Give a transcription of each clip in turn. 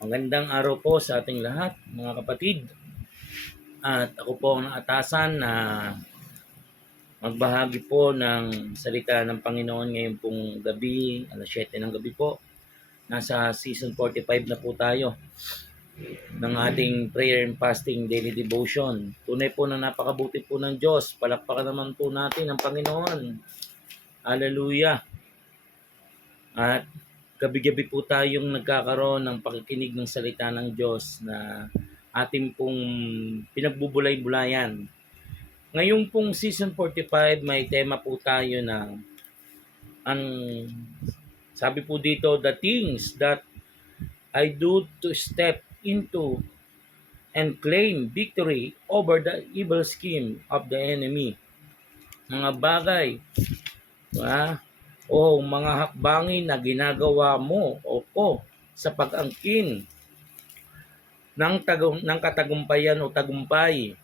Magandang araw po sa ating lahat, mga kapatid. At ako po ang naatasan na magbahagi po ng salita ng Panginoon ngayon pong gabi, alas 7 ng gabi po. Nasa season 45 na po tayo ng ating prayer and fasting daily devotion. Tunay po na napakabuti po ng Diyos. Palakpakan naman po natin ang Panginoon. Hallelujah. At gabi-gabi po tayong nagkakaroon ng pakikinig ng salita ng Diyos na ating pong pinagbubulay-bulayan. Ngayon pong season 45, may tema po tayo na ang sabi po dito, the things that I do to step into and claim victory over the evil scheme of the enemy. Mga bagay, o mga hakbangin na ginagawa mo o ko sa pag-angkin ng katagumpayan o tagumpay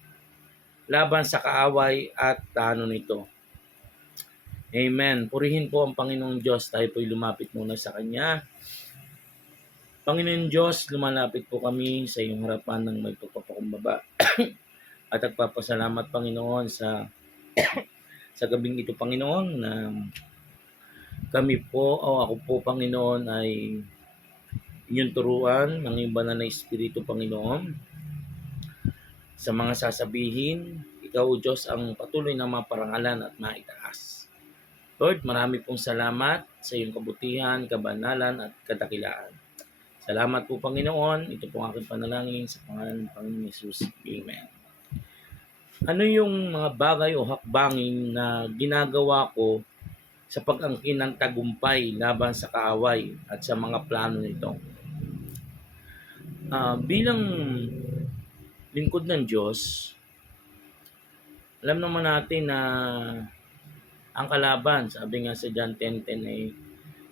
laban sa kaaway at tano nito. Amen. Purihin po ang Panginoong Diyos. Tayo po'y lumapit muna sa Kanya. Panginoon Diyos, lumalapit po kami sa iyong harapan ng may pagpapakumbaba. At nagpapasalamat, Panginoon, sa gabing ito, Panginoon, na kami po, o ako po, Panginoon, ay inyong turuan ng iyong banal na Espiritu, Panginoon. Sa mga sasabihin, ikaw, Diyos, ang patuloy na maparangalan at maitaas. Lord, marami pong salamat sa iyong kabutihan, kabanalan at kadakilaan. Salamat po, Panginoon. Ito po ang aking panalangin sa pangalan ng Panginoon Jesus. Amen. Ano yung mga bagay o hakbangin na ginagawa ko sa pag-angkin ng tagumpay laban sa kaaway at sa mga plano nito? Bilang lingkod ng Diyos, alam naman natin na ang kalaban, sabi nga sa John 10:10 ay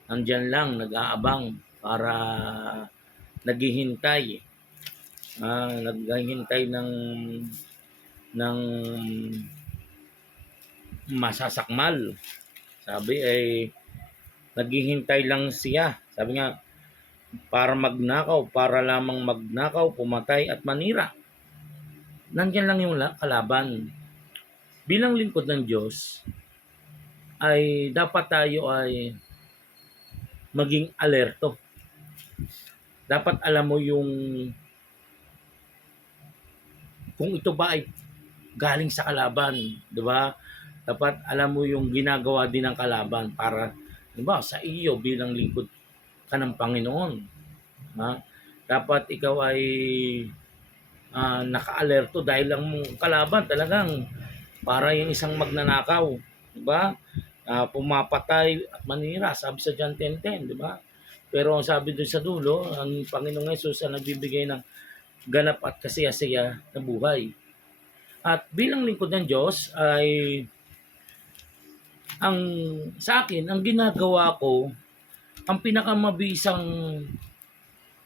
nandyan lang, nag-aabang para naghihintay. Naghihintay ng masasakmal. Sabi ay naghihintay lang siya. Sabi nga, para magnakaw, para lamang magnakaw, pumatay at manira. Nandyan lang yung kalaban. Bilang lingkod ng Diyos, ay dapat tayo ay maging alerto. Dapat alam mo yung kung ito ba ay galing sa kalaban, di ba? Dapat alam mo yung ginagawa din ng kalaban para, di ba, sa iyo bilang lingkod ka ng Panginoon. Dapat ikaw ay naka-alerto dahil ang kalaban talagang para yung isang magnanakaw, di ba? Pumapatay at manira, sabi sa John 10:10, di ba? Pero ang sabi doon sa dulo, ang Panginoong Hesus ang nagbibigay ng ganap at kasaya-saya na buhay. At bilang lingkod ng Diyos ay ang sa akin, ang ginagawa ko, ang pinakamabisang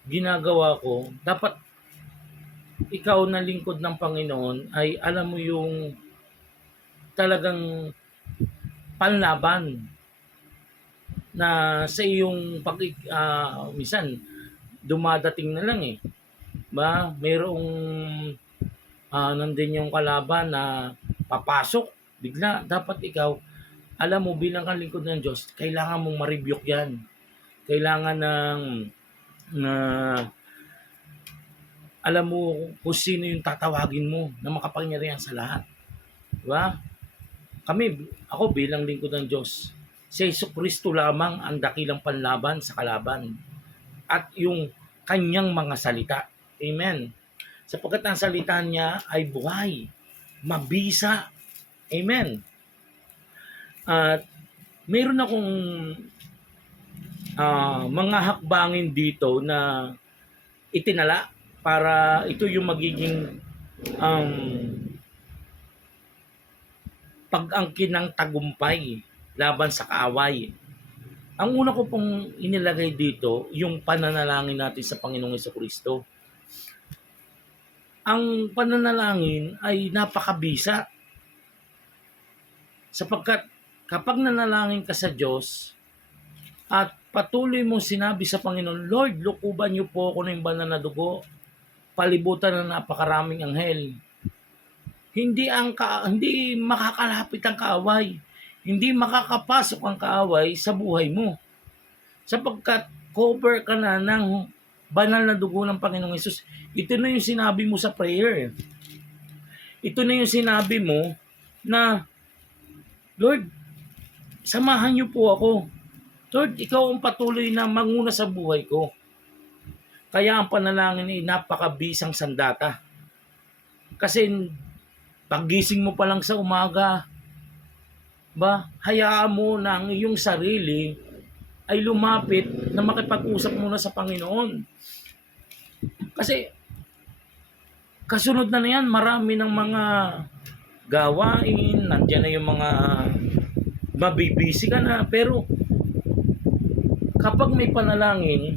ginagawa ko, dapat ikaw na lingkod ng Panginoon ay alam mo yung talagang panlaban na sa iyong minsan dumadating na lang ba? Mayroong nandun yung kalaban na papasok bigla. Dapat ikaw, alam mo bilang kang lingkod ng Diyos, kailangan mong ma-rebuke yan. Kailangan na alam mo kung sino yung tatawagin mo na makapangyarihan sa lahat. Diba? Ako bilang lingkod ng Diyos, si Jesucristo lamang ang dakilang panlaban sa kalaban at yung kanyang mga salita. Amen. Sapagkat ang salita niya ay buhay, mabisa. Amen. At mayroon akong mga hakbangin dito na itinala para ito yung magiging pag-angkin ng tagumpay laban sa kaaway. Ang una ko pong inilagay dito, yung pananalangin natin sa Panginoong Jesucristo. Ang pananalangin ay napakabisa. Sapagkat kapag nanalangin ka sa Diyos, at patuloy mong sinabi sa Panginoon, Lord, lukuban niyo po ako ng banal na dugo, palibutan ng napakaraming anghel. Hindi makakalapit ang kaaway. Hindi makakapasok ang kaaway sa buhay mo. Sapagkat cover ka na ng banal na dugo ng Panginoong Hesus. Ito na yung sinabi mo sa prayer. Ito na yung sinabi mo na, Lord, samahan niyo po ako. Lord, ikaw ang patuloy na manguna sa buhay ko. Kaya ang panalangin ay napakabisang sandata. Kasi paggising mo pa lang sa umaga, hayaan mo na ang iyong sarili ay lumapit na makipag-usap muna sa Panginoon. Kasi kasunod na yan, marami ng mga gawain, nandiyan na yung mga mabibisi ka na, pero kapag may panalangin,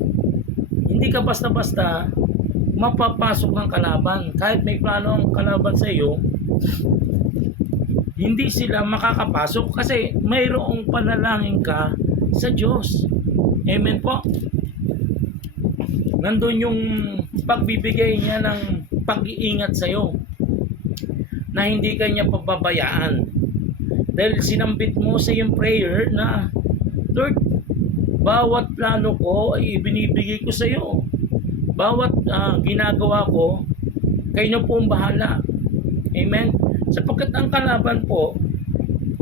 hindi ka basta-basta mapapasok ng kalaban. Kahit may plano ang kalaban sa iyo, hindi sila makakapasok kasi mayroong panalangin ka sa Diyos. Amen po. Nandun yung pagbibigay niya ng pag-iingat sa iyo na hindi ka niya pababayaan. Dahil sinambit mo sa iyong prayer na, Lord, bawat plano ko ay ibinibigay ko sa iyo. Bawat ginagawa ko, kayo na po ang bahala. Amen? Sapagkat ang kalaban po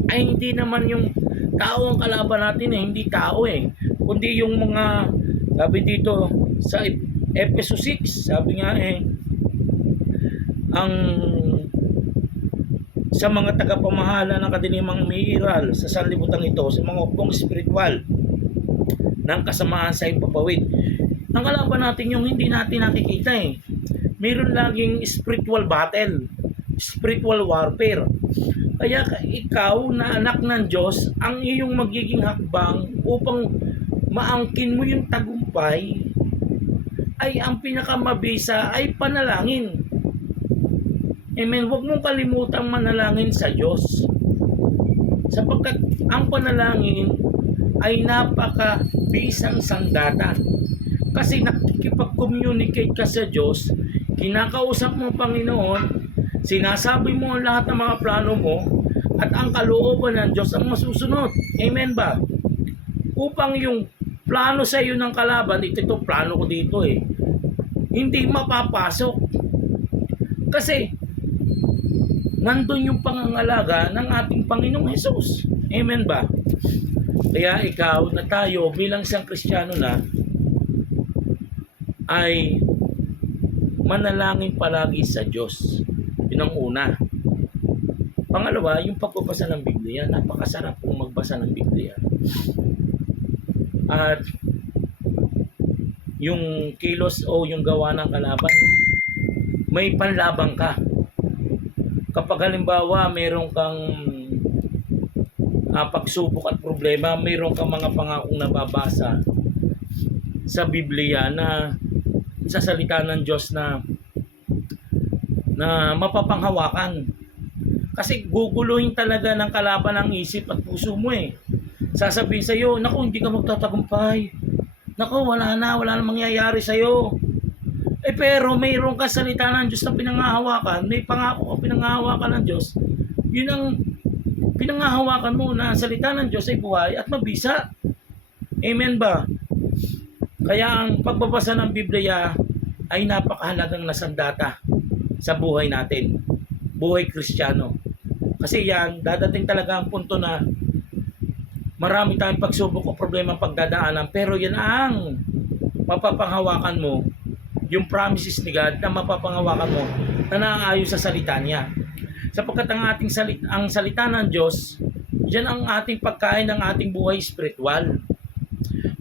ay hindi naman yung tao ang kalaban natin hindi tao kundi yung mga, sabi dito sa Efeso 6, sabi nga ang sa mga tagapamahala ng kadilimangang umiiral sa sanlibutan ito, sa mga upong spiritual ng kasamaan sa ipapawid. Ang kalaban natin yung hindi natin nakikita Mayroon laging spiritual battle, spiritual warfare. Kaya ikaw na anak ng Diyos, ang iyong magiging hakbang upang maangkin mo yung tagumpay ay ang pinakamabisa ay panalangin. Amen. Huwag mong kalimutang manalangin sa Diyos. Sapagkat ang panalangin ay napakabisang sandata. Kasi nakikipag-communicate ka sa Diyos, kinakausap mo ang Panginoon, sinasabi mo ang lahat ng mga plano mo, at ang kalooban ng Diyos ang masusunod. Amen ba? Upang yung plano sa iyo ng kalaban, ito plano ko dito hindi mapapasok. Kasi nandun yung pangangalaga ng ating Panginoong Hesus. Amen ba? Kaya ikaw na tayo bilang isang Kristiyano na ay manalangin palagi sa Diyos. Yun ang una. Pangalawa, yung pagbabasa ng Biblia. Napakasarap pong magbasa ng Biblia. At yung kilos o yung gawa ng kalaban, may panlabang ka. Kapag halimbawa mayroon kang pagsubok at problema, mayroon kang mga pangakong nababasa sa Biblia na sa salita ng Diyos na mapapanghawakan. Kasi guguluhin talaga ng kalaban ang isip at puso mo Sasabihin sa iyo, naku, hindi ka magtatagumpay. Naku, wala na mangyayari sa iyo. Pero mayroon ka salita ng Diyos na pinanghahawakan, may pangako ka pinanghahawakan ng Diyos. Yun ang pinanghahawakan mo na salita ng Diyos ay buhay at mabisa. Amen ba? Kaya ang pagbabasa ng Biblia ay napakahalagang nasandata sa buhay natin. Buhay Kristiyano. Kasi yan, dadating talaga ang punto na marami tayong pagsubok o problema pagdadaanan, pero yan ang mapapanghawakan mo, yung promises ni God na mapapanghawakan mo na naaayon sa salita niya. Sapagkat ang salita ng Diyos, yan ang ating pagkain ng ating buhay spiritual.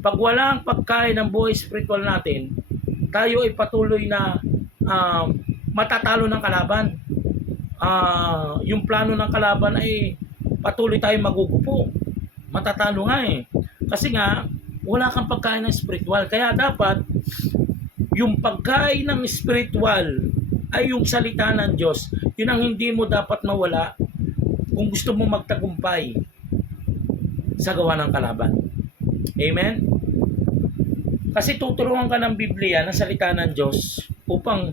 Pag wala ang pagkain ng buhay spiritual natin, tayo ay patuloy na matatalo ng kalaban. Yung plano ng kalaban ay patuloy tayong magugupo. Matatalo nga Kasi nga, wala kang pagkain ng spiritual. Kaya dapat, yung pagkain ng spiritual ay yung salita ng Diyos. Yun ang hindi mo dapat mawala kung gusto mo magtagumpay sa gawa ng kalaban. Amen? Kasi tuturuan ka ng Biblia, ng salita ng Diyos, upang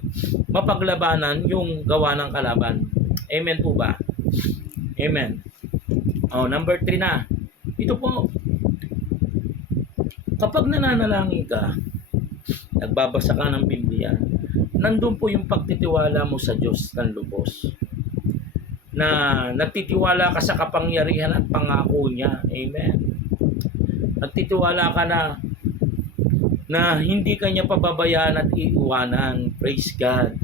mapaglabanan yung gawa ng kalaban. Amen po ba? Amen. Number 3 na. Ito po, kapag nananalangin ka, nagbabasa ka ng Biblia, nandun po yung pagtitiwala mo sa Diyos ng lubos. Na nagtitiwala ka sa kapangyarihan at pangako niya. Amen. Nagtitiwala ka na hindi kanya pababayaan at iiwanan. Praise God.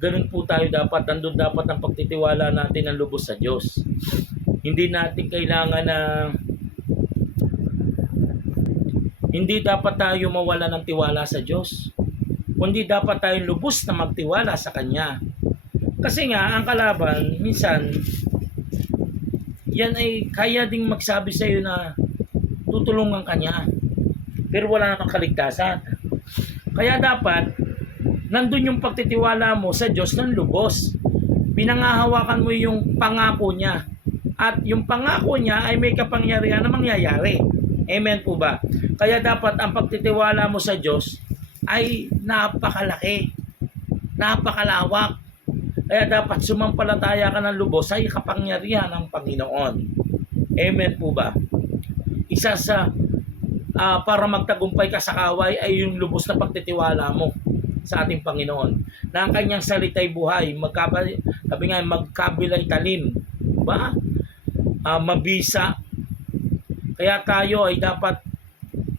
Ganun po tayo dapat. Nandun dapat ang pagtitiwala natin ng lubos sa Diyos. Hindi natin kailangan hindi dapat tayo mawala ng tiwala sa Diyos. Kundi dapat tayong lubos na magtiwala sa Kanya. Kasi nga, ang kalaban, minsan, yan ay kaya ding magsabi sa iyo na tutulungan ka niya. Pero wala namang kaligtasan. Kaya dapat, nandun yung pagtitiwala mo sa Diyos ng lubos. Pinangahawakan mo yung pangako niya. At yung pangako niya ay may kapangyarihan na mangyayari. Amen po ba? Kaya dapat ang pagtitiwala mo sa Diyos ay napakalaki. Napakalawak. Kaya dapat sumampalataya ka ng lubos sa kapangyarihan ng Panginoon. Amen po ba? Isa sa para magtagumpay ka sa kaway ay yung lubos na pagtitiwala mo sa ating Panginoon. Na ang kanyang salita'y buhay, sabi nga, magkabilay talim. Ba? Mabisa. Kaya tayo ay dapat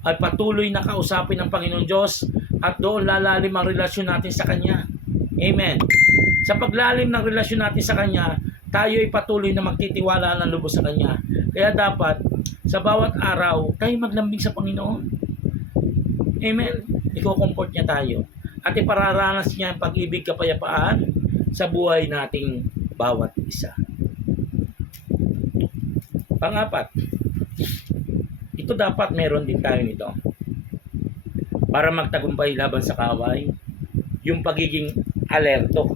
ay patuloy na kausapin ng Panginoon Diyos at doon lalalim ang relasyon natin sa Kanya. Amen. Sa paglalim ng relasyon natin sa Kanya, tayo ay patuloy na magtitiwala ng lubos sa Kanya. Kaya dapat, sa bawat araw, tayo maglambing sa Panginoon. Amen. Iko-comfort niya tayo. At ipararanas niya ang pag-ibig, kapayapaan sa buhay nating bawat isa. Pang-apat, ito dapat meron din tayo nito. Para magtagumpay laban sa kaway, yung pagiging alerto.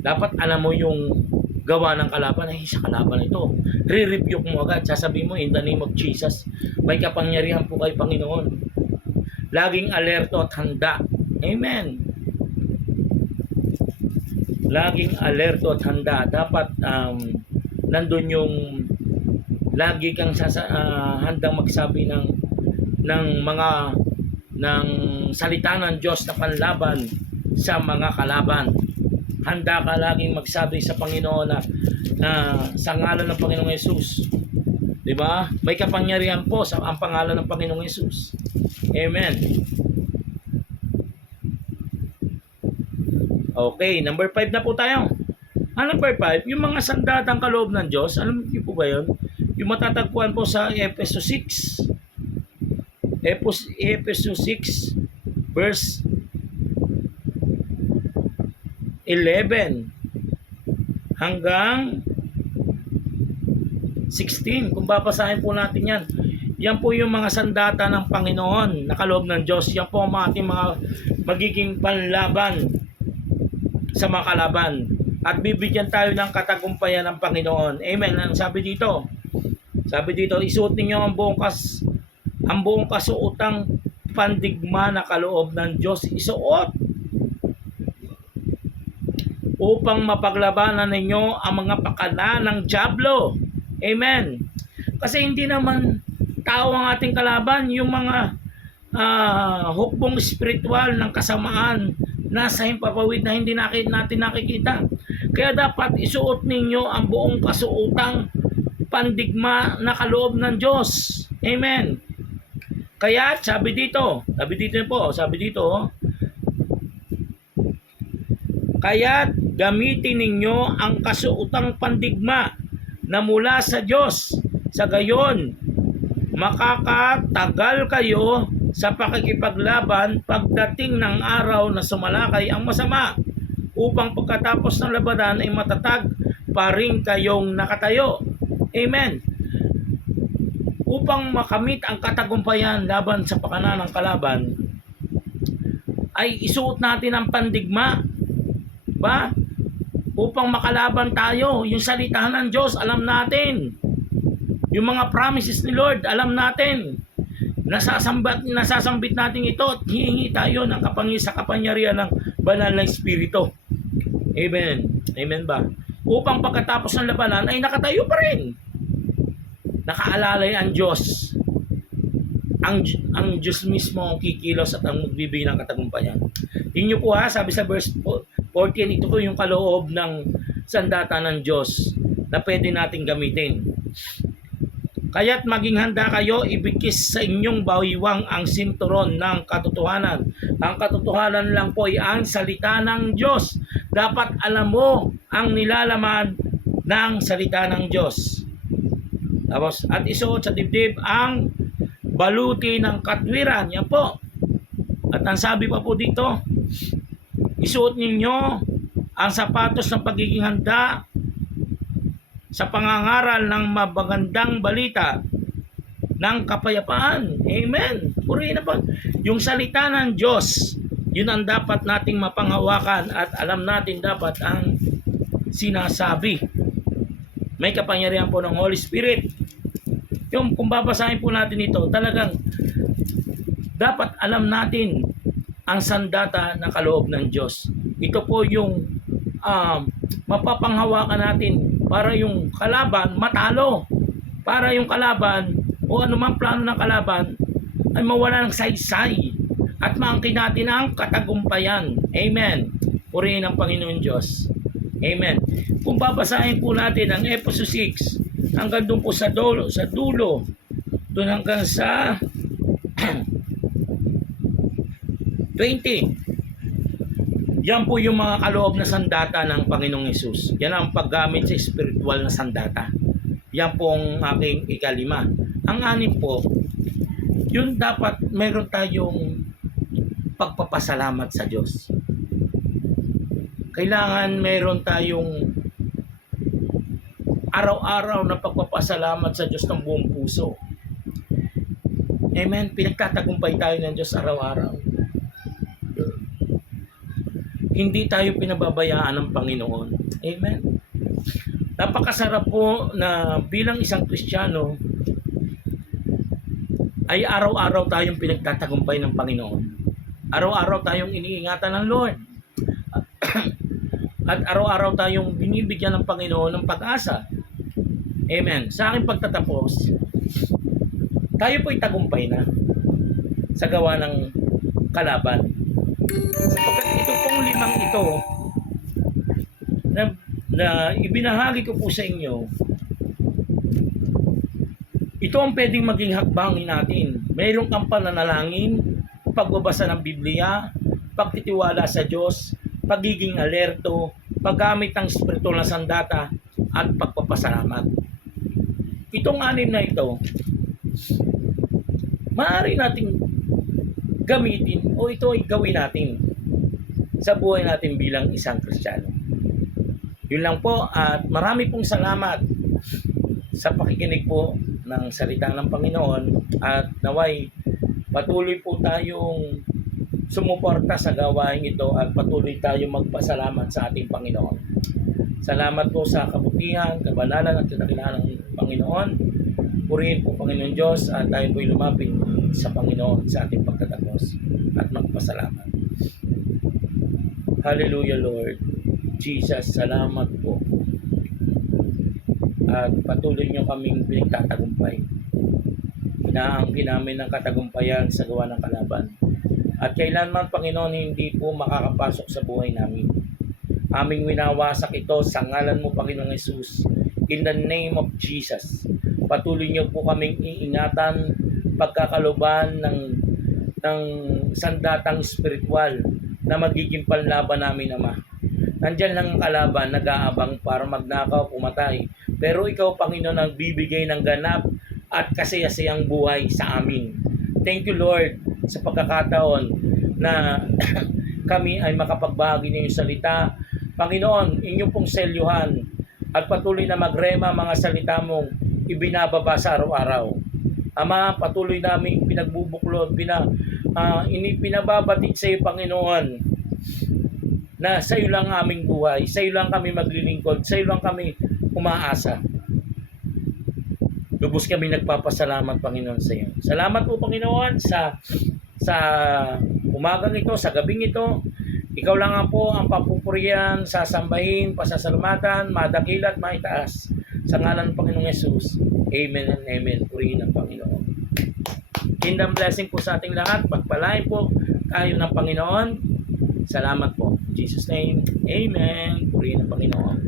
Dapat alam mo yung gawa ng kalaban, ay sa kalaban ito. Re-review mo agad, sasabihin mo, in the name of Jesus, may kapangyarihan po kay Panginoon. Laging alerto at handa. Amen. Laging alerto at handa. Dapat nandun yung lagi kang handang magsabi ng salita ng Diyos na panlaban sa mga kalaban. Handa ka laging magsabi sa Panginoon na sa ngalan ng Panginoong Hesus. 'Di ba? May kapangyarihan po sa ang pangalan ng Panginoong Hesus. Amen. Okay, number 5 na po tayo. Number 5, yung mga sandatang kaloob ng Diyos, alam niyo po ba yun? Yung matatagpuan po sa Efeso 6. Efeso 6 verse 11 hanggang 16. Kung babasahin po natin yan, yan po yung mga sandata ng Panginoon na kaloob ng Diyos. Yan po ang ating mga magiging panlaban sa mga kalaban. At bibigyan tayo ng katagumpayan ng Panginoon. Amen. Ang sabi dito, isuot ninyo ang buong kasuotang pandigma na kaloob ng Diyos. Isuot upang mapaglabanan ninyo ang mga pakana ng dyablo. Amen. Kasi hindi naman tao ang ating kalaban, yung mga hukbong spiritual ng kasamaan nasa himpapawid na hindi natin nakikita. Kaya dapat isuot ninyo ang buong kasuotang pandigma na kaloob ng Diyos. Amen. Kaya sabi dito kaya gamitin ninyo ang kasuotang pandigma na mula sa Diyos. Sa gayon, makakatagal kayo sa pakikipaglaban pagdating ng araw na sumalakay ang masama, upang pagkatapos ng labanan ay matatag pa rin kayong nakatayo. Amen. Upang makamit ang katagumpayan laban sa pakana ng kalaban, ay isuot natin ang pandigma. Ba? Upang makalaban tayo, yung salita ng Diyos, alam natin. Yung mga promises ni Lord, alam natin. Nasasambit natin ito at hihingi tayo ng sa kapangyarihan ng banal na Espiritu. Amen. Amen ba? Upang pagkatapos ng labanan ay nakatayo pa rin. Nakaalalay ang Diyos. Ang Diyos mismo ang kikilos at ang magbibigay ng katagumpayan. Tingnan niyo po ha, sabi sa verse 14, ito po yung kaloob ng sandata ng Diyos na pwede nating gamitin. Kaya't maging handa kayo, ibigkis sa inyong bawiwang ang sinturon ng katotohanan. Ang katotohanan lang po ay ang salita ng Diyos. Dapat alam mo ang nilalaman ng salita ng Diyos. Tapos, at isuot sa dibdib ang baluti ng katwiran. Yan po. At ang sabi pa po dito, isuot ninyo ang sapatos ng pagiging handa sa pangangaral ng mabagandang balita ng kapayapaan. Amen. Purihin na po. Yung salita ng Diyos, yun ang dapat nating mapanghawakan at alam natin dapat ang sinasabi. May kapangyarihan po ng Holy Spirit. Yung kung babasahin po natin ito, talagang dapat alam natin ang sandata na kaloob ng Diyos. Ito po yung mapapanghawakan natin para yung kalaban matalo. Para yung kalaban o anumang plano ng kalaban ay mawala ng saysay at maangkin natin ang katagumpayan. Amen. Purihin ang Panginoon Diyos. Amen. Kung babasahin po natin ang Efeso 6 hanggang doon po sa dulo, doon hanggang sa 20. Yan po yung mga kaloob na sandata ng Panginoong Hesus. Yan ang paggamit sa spiritual na sandata. Yan po ang aking ikalima. Ang anim po, yun dapat mayroon tayong pagpapasalamat sa Diyos. Kailangan mayroon tayong araw-araw na pagpapasalamat sa Diyos ng buong puso. Amen. Pinagtatagumpay tayo ng Diyos araw-araw. Hindi tayo pinababayaan ng Panginoon. Amen. Napakasarap po na bilang isang Kristiyano ay araw-araw tayong pinagtatagumpay ng Panginoon. Araw-araw tayong iniingatan ng Lord. At araw-araw tayong binibigyan ng Panginoon ng pag-asa. Amen. Sa aking pagtatapos, tayo po'y tagumpay na sa gawa ng kalaban. Sapagkat ito pong limang ito na ibinahagi ko po sa inyo, ito ang pwedeng maging hakbangin natin. Mayroon kang pananalangin, pagbabasa ng Biblia, pagtitiwala sa Diyos, pagiging alerto, paggamit ng spiritual na sandata, at pagpapasalamat. Itong anim na ito, maaari nating gamitin o ito ay gawin natin sa buhay natin bilang isang Kristiyano. Yun lang po at marami pong salamat sa pakikinig po ng salita ng Panginoon at naway patuloy po tayong sumuporta sa gawain ito at patuloy tayong magpasalamat sa ating Panginoon. Salamat po sa kabutihan, kabanalan at kadakilahan ng Panginoon. Purihin po Panginoon Diyos at tayo po'y lumapit sa Panginoon sa ating pagtatapos at magpasalamat. Hallelujah Lord. Jesus, salamat po. At patuloy niyo kaming pinagtatagumpay. Inaangkin namin ng katagumpayan sa gawa ng kalaban. At kailanman Panginoon hindi po makakapasok sa buhay namin. Aming winawasak ito sa ngalan mo Panginoong Hesus. In the name of Jesus. Patuloy niyo po kaming iingatan pagkakaluban ng sandatang spiritual na magiging panlaban namin, Ama. Nandyan lang ang kalaban, nag-aabang para magnakaw, pumatay. Pero ikaw, Panginoon, ang bibigay ng ganap at kasayasayang buhay sa amin. Thank you, Lord, sa pagkakataon na kami ay makapagbahagi ng iyong salita. Panginoon, inyong pong selyuhan at patuloy na magrema mga salita mong ibinababa sa araw-araw. Ama, patuloy namin pinagbubuklod, pinababatid sa iyo, Panginoon, na sa iyo lang aming buhay, sa iyo lang kami maglilingkod, sa iyo lang kami umaasa. Lubos kami nagpapasalamat, Panginoon, sa iyo. Salamat po, Panginoon, sa umagang ito, sa gabing ito. Ikaw lang nga po ang papupurihan, sasambahin, pasasalamatan, madakilat, maitaas. Sa ngalan ng Panginoong Yesus. Amen and amen. Purihin ang Panginoon. Kingdom blessing po sa ating lahat. Pagpalain po tayo ng Panginoon. Salamat po. In Jesus' name, amen. Purihin ang Panginoon.